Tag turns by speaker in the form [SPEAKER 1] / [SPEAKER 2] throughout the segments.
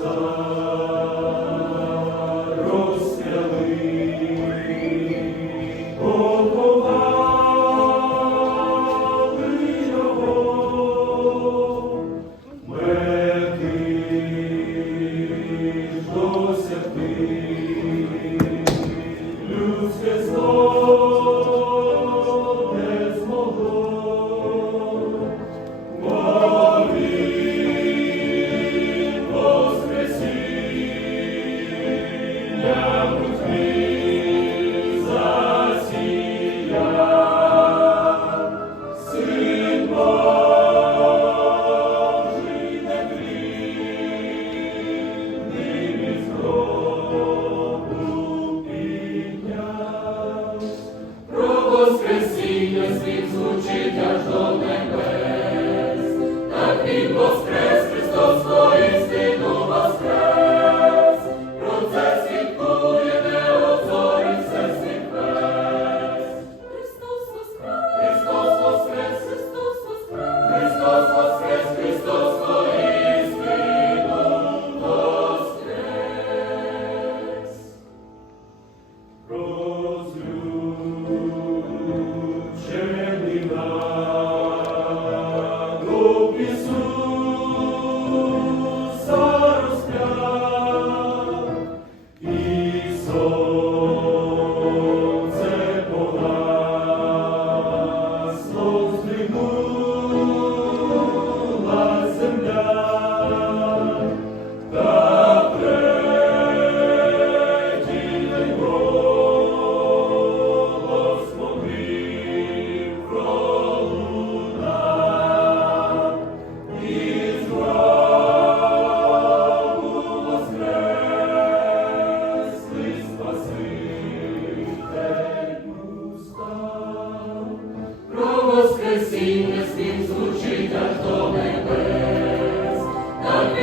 [SPEAKER 1] Son. Amen. Lord.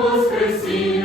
[SPEAKER 2] somos crescidos.